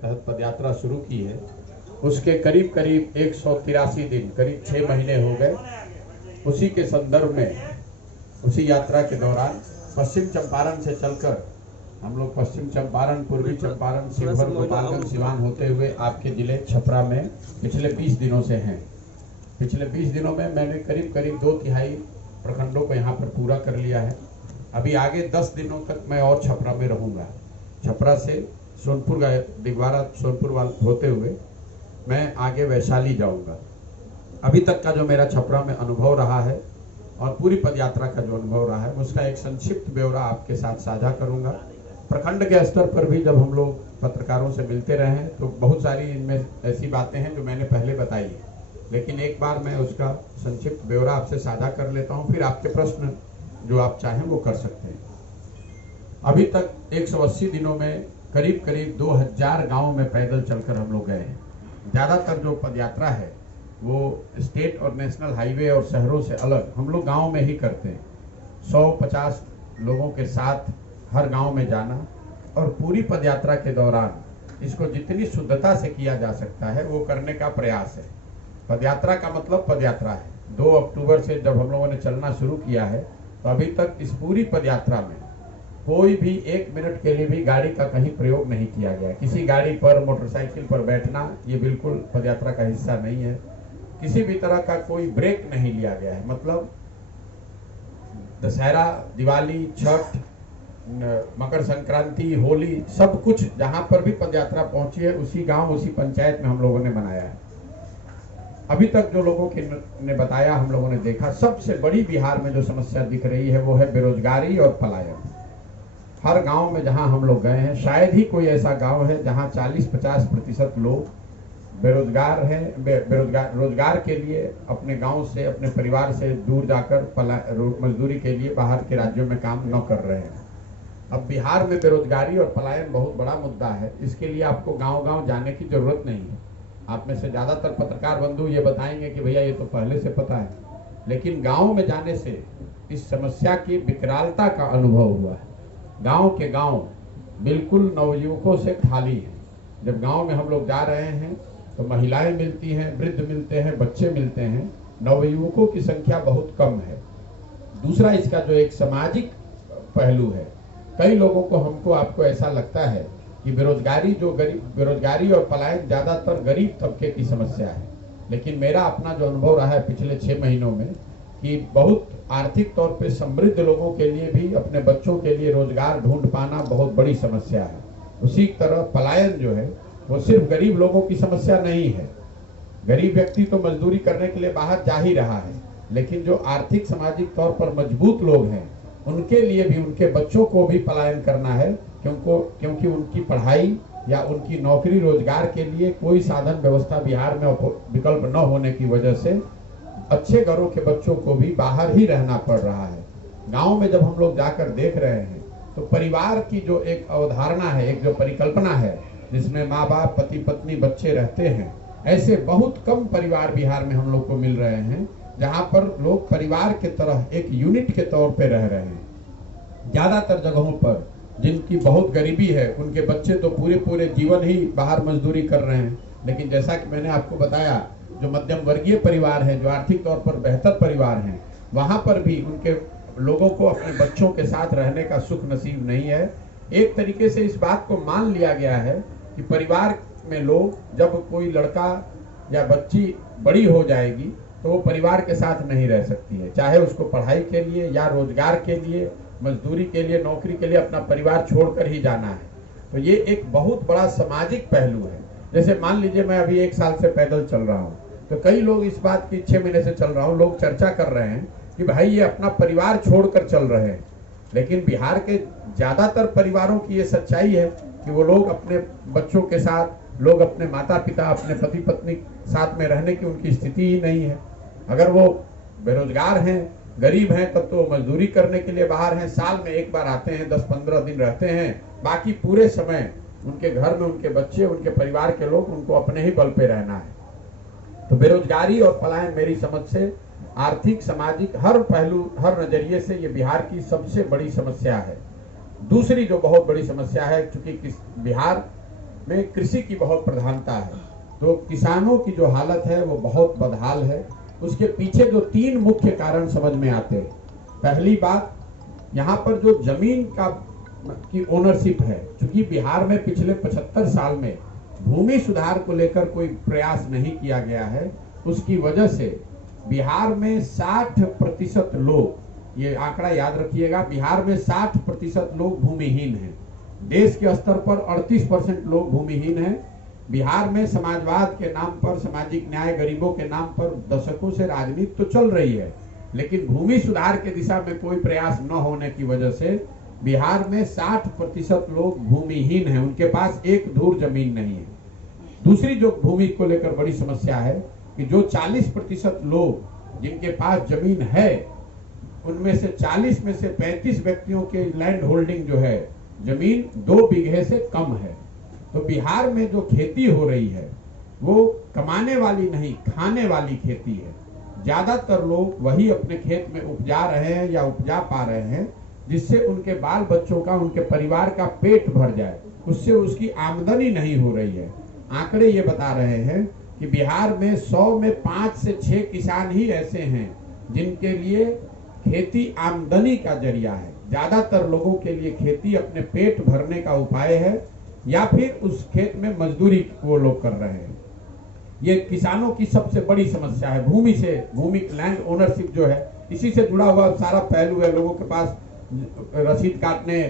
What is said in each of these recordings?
के तहत पदयात्रा शुरू की है, उसके करीब करीब 183 दिन, करीब 6 महीने हो गए। उसी के संदर्भ में, उसी यात्रा के दौरान पश्चिम चंपारण से चलकर हम लोग पश्चिम चंपारण, पूर्वी चंपारण, शिवहर, गोपालगंज, सिवान होते हुए आपके जिले छपरा में पिछले 20 दिनों से हैं। पिछले 20 दिनों में मैंने करीब करीब 2/3 प्रखंडों को यहाँ पर पूरा कर लिया है। अभी आगे 10 दिनों तक मैं और छपरा में रहूँगा। छपरा से सोनपुर, दिगवारा, सोनपुर होते हुए मैं आगे वैशाली जाऊँगा। अभी तक का जो मेरा छपरा में अनुभव रहा है और पूरी पदयात्रा का जो अनुभव रहा है, उसका एक संक्षिप्त ब्यौरा आपके साथ साझा करूँगा। प्रखंड के स्तर पर भी जब हम लोग पत्रकारों से मिलते रहे हैं तो बहुत सारी इनमें ऐसी बातें हैं जो मैंने पहले बताई है, लेकिन एक बार मैं उसका संक्षिप्त ब्यौरा आपसे साझा कर लेता हूं, फिर आपके प्रश्न जो आप चाहें वो कर सकते हैं। अभी तक 180 दिनों में करीब करीब 2000 गाँव में पैदल चलकर हम लोग गए हैं। ज़्यादातर जो पदयात्रा है वो स्टेट और नेशनल हाईवे और शहरों से अलग हम लोग गाँव में ही करते हैं। 150 लोगों के साथ हर गांव में जाना और पूरी पदयात्रा के दौरान इसको जितनी शुद्धता से किया जा सकता है वो करने का प्रयास है। पदयात्रा का मतलब पदयात्रा है। 2 अक्टूबर से जब हम लोगों ने चलना शुरू किया है तो अभी तक इस पूरी पदयात्रा में कोई भी 1 मिनट के लिए भी गाड़ी का कहीं प्रयोग नहीं किया गया। किसी गाड़ी पर, मोटरसाइकिल पर बैठना ये बिल्कुल पदयात्रा का हिस्सा नहीं है। किसी भी तरह का कोई ब्रेक नहीं लिया गया है। मतलब दशहरा, दिवाली, छठ, मकर संक्रांति, होली, सब कुछ जहां पर भी पदयात्रा पहुंची है उसी गांव, उसी पंचायत में हम लोगों ने मनाया है। अभी तक जो लोगों ने बताया, हम लोगों ने देखा, सबसे बड़ी बिहार में जो समस्या दिख रही है वो है बेरोजगारी और पलायन। हर गांव में जहां हम लोग गए हैं, शायद ही कोई ऐसा गांव है जहां 40-50% लोग बेरोजगार हैं। रोजगार के लिए अपने गांव से, अपने परिवार से दूर जाकर मजदूरी के लिए बाहर के राज्यों में काम न कर रहे हैं। अब बिहार में बेरोजगारी और पलायन बहुत बड़ा मुद्दा है। इसके लिए आपको गांव-गांव जाने की जरूरत नहीं है। आप में से ज्यादातर पत्रकार बंधु ये बताएंगे कि भैया ये तो पहले से पता है, लेकिन गांव में जाने से इस समस्या की विकरालता का अनुभव हुआ है। गांव के गांव बिल्कुल नवयुवकों से खाली है। जब गांव में हम लोग जा रहे हैं तो महिलाएं मिलती हैं, वृद्ध मिलते हैं, बच्चे मिलते हैं, नवयुवकों की संख्या बहुत कम है। दूसरा, इसका जो एक सामाजिक पहलू है, कई लोगों को, हमको, आपको ऐसा लगता है कि बेरोजगारी और पलायन ज्यादातर गरीब तबके की समस्या है, लेकिन मेरा अपना जो अनुभव रहा है पिछले 6 महीनों में कि बहुत आर्थिक तौर पे समृद्ध लोगों के लिए भी अपने बच्चों के लिए रोजगार ढूंढ पाना बहुत बड़ी समस्या है। उसी तरह पलायन जो है वो सिर्फ गरीब लोगों की समस्या नहीं है। गरीब व्यक्ति तो मजदूरी करने के लिए बाहर जा ही रहा है, लेकिन जो आर्थिक सामाजिक तौर पर मजबूत लोग हैं उनके लिए भी, उनके बच्चों को भी पलायन करना है, क्योंकि उनकी पढ़ाई या उनकी नौकरी रोजगार के लिए कोई साधन व्यवस्था बिहार में विकल्प न होने की वजह से अच्छे घरों के बच्चों को भी बाहर ही रहना पड़ रहा है। गांव में जब हम लोग जाकर देख रहे हैं तो परिवार की जो एक अवधारणा है, एक जो परिकल्पना है जिसमें माँ बाप, पति पत्नी, बच्चे रहते हैं, ऐसे बहुत कम परिवार बिहार में हम लोग को मिल रहे हैं जहां पर लोग परिवार के तरह एक यूनिट के तौर पे रह रहे हैं। ज्यादातर जगहों पर जिनकी बहुत गरीबी है उनके बच्चे तो पूरे जीवन ही बाहर मजदूरी कर रहे हैं, लेकिन जैसा कि मैंने आपको बताया, जो मध्यम वर्गीय परिवार है, जो आर्थिक तौर पर बेहतर परिवार हैं, वहां पर भी उनके लोगों को अपने बच्चों के साथ रहने का सुख नसीब नहीं है। एक तरीके से इस बात को मान लिया गया है कि परिवार में लोग, जब कोई लड़का या बच्ची बड़ी हो जाएगी तो वो परिवार के साथ नहीं रह सकती है, चाहे उसको पढ़ाई के लिए या रोजगार के लिए, मजदूरी के लिए, नौकरी के लिए अपना परिवार छोड़कर ही जाना है। तो ये एक बहुत बड़ा सामाजिक पहलू है। जैसे मान लीजिए मैं अभी 1 साल से पैदल चल रहा हूँ, तो कई लोग इस बात की, 6 महीने से चल रहा हूँ, लोग चर्चा कर रहे हैं कि भाई ये अपना परिवार छोड़कर चल रहे हैं। लेकिन बिहार के ज्यादातर परिवारों की ये सच्चाई है कि वो लोग अपने बच्चों के साथ, लोग अपने माता पिता, अपने पति पत्नी साथ में रहने की उनकी स्थिति ही नहीं है। अगर वो बेरोजगार हैं, गरीब हैं, तब तो मजदूरी करने के लिए बाहर हैं, साल में 1 बार आते हैं, 10-15 दिन रहते हैं, बाकी पूरे समय उनके घर में उनके बच्चे, उनके परिवार के लोग, उनको अपने ही बल पे रहना है। तो बेरोजगारी और पलायन मेरी समझ से आर्थिक, सामाजिक, हर पहलू, हर नजरिए से ये बिहार की सबसे बड़ी समस्या है। दूसरी जो बहुत बड़ी समस्या है, चूंकि बिहार में कृषि की बहुत प्रधानता है। तो किसानों की जो हालत है वो बहुत बदहाल है। उसके पीछे जो 3 मुख्य कारण समझ में आते हैं। पहली बात, यहाँ पर जो जमीन की ओनरशिप है, क्योंकि बिहार में पिछले 75 साल में भूमि सुधार को लेकर कोई प्रयास नहीं किया गया है, उसकी वजह से बिहार में 60% लोग, ये आंकड़ा याद रखिएगा, बिहार में 60% लोग भूमिहीन हैं। देश के स्तर पर 38% लोग भूमिहीन हैं। बिहार में समाजवाद के नाम पर, सामाजिक न्याय, गरीबों के नाम पर दशकों से राजनीति तो चल रही है, लेकिन भूमि सुधार के दिशा में कोई प्रयास न होने की वजह से बिहार में 60% लोग भूमिहीन हैं, उनके पास एक धूर जमीन नहीं है। दूसरी जो भूमि को लेकर बड़ी समस्या है कि जो 40% लोग जिनके पास जमीन है, उनमें से 40 में से 35 व्यक्तियों के लैंड होल्डिंग जो है, जमीन 2 बीघे से कम है। तो बिहार में जो खेती हो रही है वो कमाने वाली नहीं, खाने वाली खेती है। ज्यादातर लोग वही अपने खेत में उपजा रहे हैं या उपजा पा रहे हैं, जिससे उनके बाल बच्चों का, उनके परिवार का पेट भर जाए, उससे उसकी आमदनी नहीं हो रही है। आंकड़े ये बता रहे हैं कि बिहार में 100 में 5 से 6 किसान ही ऐसे हैं जिनके लिए खेती आमदनी का जरिया है। ज्यादातर लोगों के लिए खेती अपने पेट भरने का उपाय है, या फिर उस खेत में मजदूरी वो लोग कर रहे हैं। ये किसानों की सबसे बड़ी समस्या है। भूमि लैंड ओनरशिप जो है, इसी से जुड़ा हुआ सारा पहलू है। लोगों के पास रसीद काटने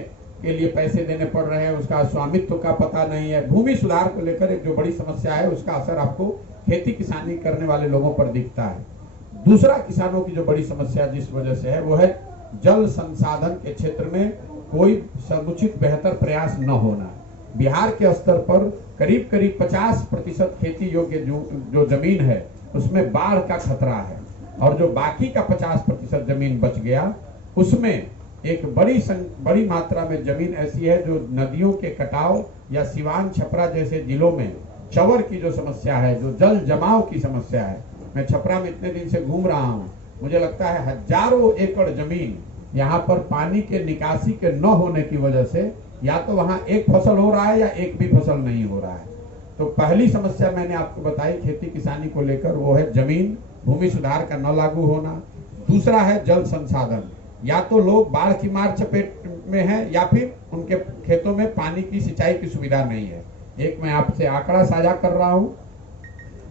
के लिए पैसे देने पड़ रहे हैं, उसका स्वामित्व का पता नहीं है। भूमि सुधार को लेकर एक जो बड़ी समस्या है, उसका असर आपको खेती किसानी करने वाले लोगों पर दिखता है। दूसरा किसानों की जो बड़ी समस्या जिस वजह से है, वो है जल संसाधन के क्षेत्र में कोई समुचित बेहतर प्रयास न होना। बिहार के स्तर पर करीब 50% खेती योग्य जो जमीन है, उसमें बाढ़ का खतरा है, और जो बाकी का 50% जमीन बच गया, उसमें एक बड़ी मात्रा में जमीन ऐसी है जो नदियों के कटाव या सिवान, छपरा जैसे जिलों में चंवर की जो समस्या है, जो जल जमाव की समस्या है। मैं छपरा में इतने दिन से घूम रहा हूँ, मुझे लगता है हजारों एकड़ जमीन यहाँ पर पानी के निकासी के न होने की वजह से या तो वहां एक फसल हो रहा है या एक भी फसल नहीं हो रहा है। तो पहली समस्या मैंने आपको बताई खेती किसानी को लेकर, वो है जमीन, भूमि सुधार का न लागू होना। दूसरा है जल संसाधन, या तो लोग बाढ़ की मार चपेट में हैं या फिर उनके खेतों में पानी की सिंचाई की सुविधा नहीं है। एक मैं आपसे आंकड़ा साझा कर रहा हूं,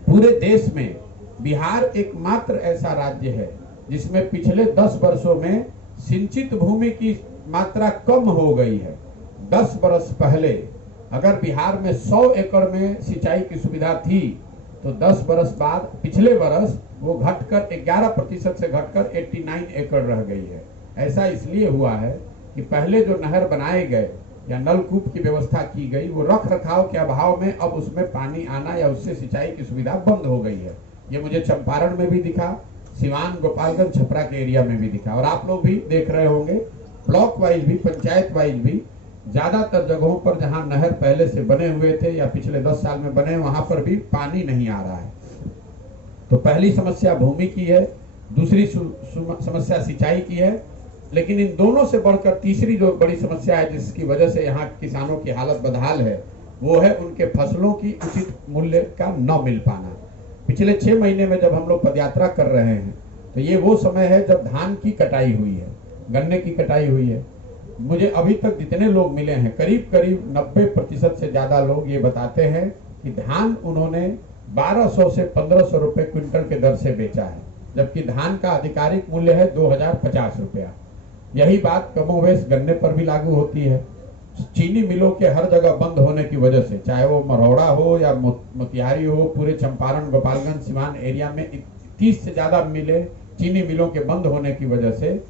पूरे देश में बिहार एकमात्र ऐसा राज्य है जिसमें पिछले 10 वर्षों में सिंचित भूमि की मात्रा कम हो गई है। 10 बरस पहले अगर बिहार में 100 एकड़ में सिंचाई की सुविधा थी, तो 10 बरस बाद पिछले बरस वो घटकर 11% से घटकर 89 एकड़ रह गई है। ऐसा इसलिए हुआ है कि पहले जो नहर बनाए गए या नलकूप की व्यवस्था की गई, वो रख रखाव के अभाव में अब उसमें पानी आना या उससे सिंचाई की सुविधा बंद हो गई है। ये मुझे चंपारण में भी दिखा, सिवान, गोपालगंज, छपरा के एरिया में भी दिखा, और आप लोग भी देख रहे होंगे ब्लॉक वाइज भी, पंचायत वाइज भी ज्यादातर जगहों पर जहां नहर पहले से बने हुए थे या पिछले 10 साल में बने, वहां पर भी पानी नहीं आ रहा है। तो पहली समस्या भूमि की है, दूसरी समस्या सिंचाई की है, लेकिन इन दोनों से बढ़कर तीसरी जो बड़ी समस्या है जिसकी वजह से यहाँ किसानों की हालत बदहाल है, वो है उनके फसलों की उचित मूल्य का न मिल पाना। पिछले 6 महीने में जब हम लोग पदयात्रा कर रहे हैं, तो ये वो समय है जब धान की कटाई हुई है, गन्ने की कटाई हुई है। मुझे अभी तक जितने लोग मिले हैं, करीब 90% से ज्यादा लोग ये बताते हैं कि धान उन्होंने 1200 से 1500 रुपए क्विंटल के दर से बेचा है, जबकि धान का आधिकारिक मूल्य है 2050 रुपया। यही बात कमोवेश गन्ने पर भी लागू होती है। चीनी मिलों के हर जगह बंद होने की वजह से, चाहे वो मरौड़ा हो या मोतिहारी हो, पूरे चंपारण, गोपालगंज, सिवान एरिया में 30 से ज्यादा मिले चीनी मिलों के बंद होने की वजह से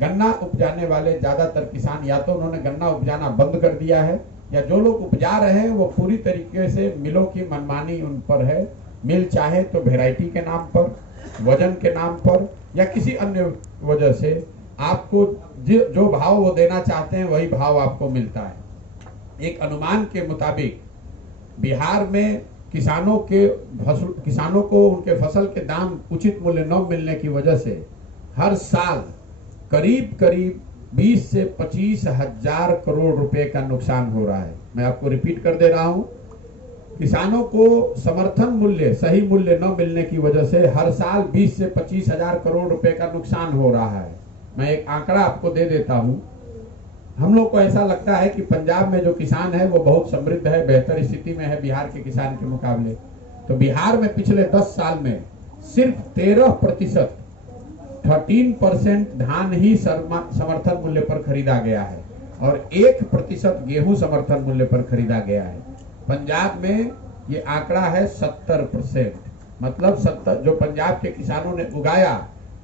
गन्ना उपजाने वाले ज्यादातर किसान या तो उन्होंने गन्ना उपजाना बंद कर दिया है, या जो लोग उपजा रहे हैं वो पूरी तरीके से मिलों की मनमानी उन पर है। मिल चाहे तो वेराइटी के नाम पर, वजन के नाम पर, या किसी अन्य वजह से आपको जो भाव वो देना चाहते हैं वही भाव आपको मिलता है। एक अनुमान के मुताबिक बिहार में किसानों को उनके फसल के दाम उचित मूल्य न मिलने की वजह से हर साल करीब 20 से 25 हजार करोड़ रुपए का नुकसान हो रहा है। मैं आपको रिपीट कर दे रहा हूं, किसानों को समर्थन मूल्य, सही मूल्य न मिलने की वजह से हर साल 20 से 25 हजार करोड़ रुपए का नुकसान हो रहा है। मैं एक आंकड़ा आपको दे देता हूं। हम लोग को ऐसा लगता है कि पंजाब में जो किसान है वो बहुत समृद्ध है, बेहतर स्थिति में है बिहार के किसान के मुकाबले। तो बिहार में पिछले 10 साल में सिर्फ 13% 13% धान ही समर्थन मूल्य पर खरीदा गया है और 1% गेहूं समर्थन मूल्य पर खरीदा गया है। पंजाब में ये आंकड़ा है 70%, मतलब 70 जो पंजाब के किसानों ने उगाया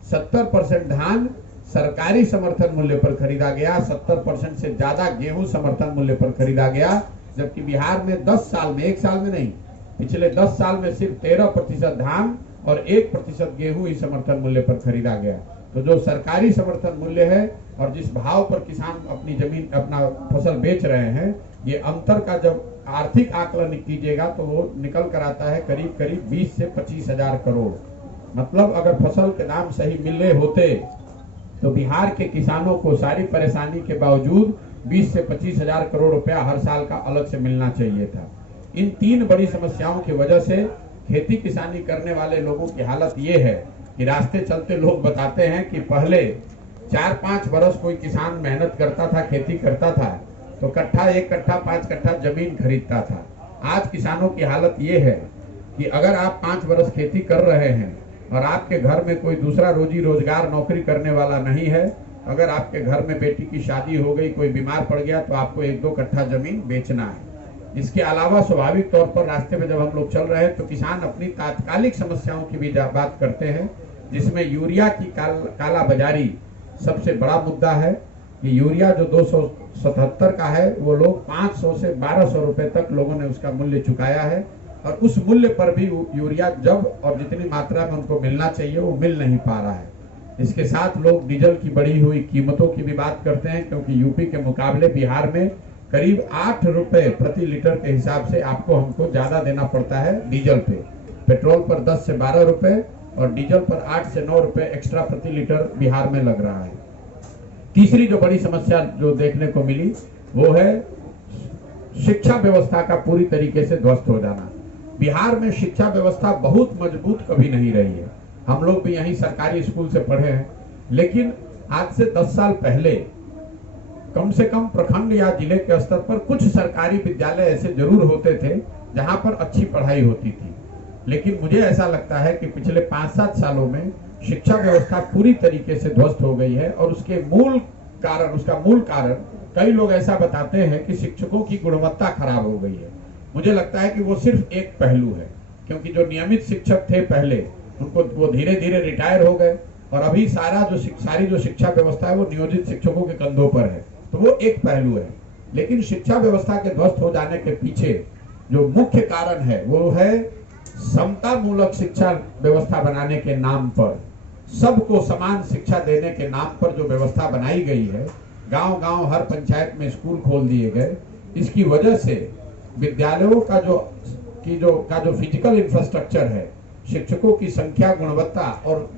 70% धान सरकारी समर्थन मूल्य पर खरीदा गया, 70% से ज्यादा गेहूं समर्थन मूल्य पर खरीदा गया। जबकि बिहार में 10 साल में, एक साल में नहीं, पिछले 10 साल में सिर्फ 13% धान और 1% गेहूं ही समर्थन मूल्य पर खरीदा गया। तो जो सरकारी समर्थन मूल्य है और जिस भाव पर किसान अपनी जमीन, अपना फसल बेच रहे हैं, ये अंतर का जब आर्थिक आकलन कीजिएगा तो वो निकल कर आता है करीब करीब 20 से 25 हजार करोड़। मतलब अगर फसल के दाम सही मिले होते तो बिहार के किसानों को सारी परेशानी के बावजूद 20 से 25 हजार करोड़ रुपया हर साल का अलग से मिलना चाहिए था। इन 3 बड़ी समस्याओं की वजह से खेती किसानी करने वाले लोगों की हालत ये है कि रास्ते चलते लोग बताते हैं कि पहले 4-5 बरस कोई किसान मेहनत करता था, खेती करता था तो कट्ठा, 1 कट्ठा, 5 कट्ठा जमीन खरीदता था। आज किसानों की हालत ये है कि अगर आप 5 बरस खेती कर रहे हैं और आपके घर में कोई दूसरा रोजी रोजगार नौकरी करने वाला नहीं है, अगर आपके घर में बेटी की शादी हो गई, कोई बीमार पड़ गया तो आपको 1-2 कट्ठा जमीन बेचना है। इसके अलावा स्वाभाविक तौर पर रास्ते में जब हम लोग चल रहे हैं तो किसान अपनी तात्कालिक समस्याओं की भी बात करते हैं, जिसमें यूरिया की काला बाजारी सबसे बड़ा मुद्दा है। कि यूरिया जो 277 का है वो लोग 500 से 1200 रुपए तक लोगों ने उसका मूल्य चुकाया है और उस मूल्य पर भी यूरिया जब और जितनी मात्रा में उनको मिलना चाहिए वो मिल नहीं पा रहा है। इसके साथ लोग डीजल की बढ़ी हुई कीमतों की भी बात करते हैं, क्योंकि यूपी के मुकाबले बिहार में करीब 8 रुपए प्रति लीटर के हिसाब से आपको हमको ज्यादा देना पड़ता है डीजल पे। पेट्रोल पर 10 से 12 रुपए और डीजल पर 8 से 9 रुपए एक्स्ट्रा प्रति लीटर बिहार में लग रहा है। तीसरी जो बड़ी समस्या जो देखने को मिली वो है शिक्षा व्यवस्था का पूरी तरीके से ध्वस्त हो जाना। बिहार में शिक्षा व्यवस्था बहुत मजबूत कभी नहीं रही है। हम लोग भी यहीं सरकारी स्कूल से पढ़े हैं, लेकिन आज से 10 साल पहले कम से कम प्रखंड या जिले के स्तर पर कुछ सरकारी विद्यालय ऐसे जरूर होते थे जहां पर अच्छी पढ़ाई होती थी। लेकिन मुझे ऐसा लगता है कि पिछले 5-7 सालों में शिक्षा व्यवस्था पूरी तरीके से ध्वस्त हो गई है और उसका मूल कारण कई लोग ऐसा बताते हैं कि शिक्षकों की गुणवत्ता खराब हो गई है। मुझे लगता है कि वो सिर्फ एक पहलू है, क्योंकि जो नियमित शिक्षक थे पहले वो धीरे धीरे रिटायर हो गए और अभी सारी जो शिक्षा व्यवस्था है वो नियोजित शिक्षकों के कंधों पर है, तो वो एक पहलू है। लेकिन शिक्षा व्यवस्था के ध्वस्त हो जाने के पीछे जो मुख्य कारण है वो है समता मूलक शिक्षा व्यवस्था बनाने के नाम पर, सबको समान शिक्षा देने के नाम पर जो व्यवस्था बनाई गई है। गांव-गांव हर पंचायत में स्कूल खोल दिए गए। इसकी वजह से विद्यालयों का जो फिजिकल इंफ्रास्ट्रक्चर है, शिक्षकों की संख्या, गुणवत्ता और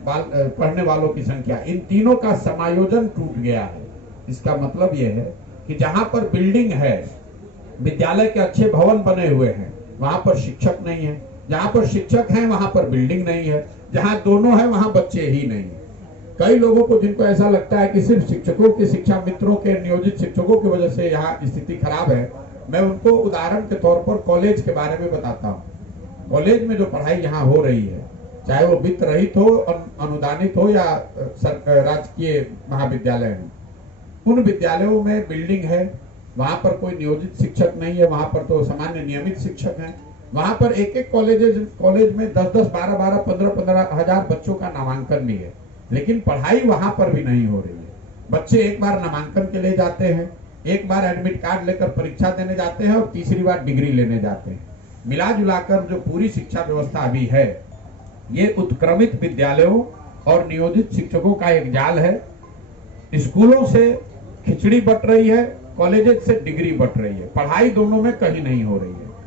पढ़ने वालों की संख्या, इन तीनों का समायोजन टूट गया है। इसका मतलब यह है कि जहां पर बिल्डिंग है, विद्यालय के अच्छे भवन बने हुए हैं, वहां पर शिक्षक नहीं है। जहां पर शिक्षक हैं वहां पर बिल्डिंग नहीं है। जहां दोनों है वहां बच्चे ही नहीं है। कई लोगों को, जिनको ऐसा लगता है कि सिर्फ शिक्षकों के, शिक्षा मित्रों के, नियोजित शिक्षकों की वजह से यहाँ स्थिति खराब है, मैं उनको उदाहरण के तौर पर कॉलेज के बारे में बताता हूँ। कॉलेज में जो पढ़ाई यहाँ हो रही है, चाहे वो वित्त रहित हो, अनुदानित हो या राजकीय महाविद्यालय हो, उन विद्यालयों में बिल्डिंग है, वहां पर कोई नियोजित शिक्षक नहीं है, वहां पर तो सामान्य नियमित शिक्षक हैं। वहां पर एक कॉलेज में 10-10, 12-12, 15-15 हजार बच्चों का नामांकन भी है, लेकिन पढ़ाई वहां पर भी नहीं हो रही है। बच्चे एक बार नामांकन के लिए जाते हैं, एक बार एडमिट कार्ड लेकर परीक्षा देने जाते हैं और तीसरी बार डिग्री लेने जाते हैं। मिला जुलाकर जो पूरी शिक्षा व्यवस्था अभी है, ये उत्क्रमित विद्यालयों और नियोजित शिक्षकों का एक जाल है। स्कूलों से खिचड़ी बट रही है, कॉलेज से डिग्री बट रही है, पढ़ाई दोनों में कहीं नहीं हो रही है।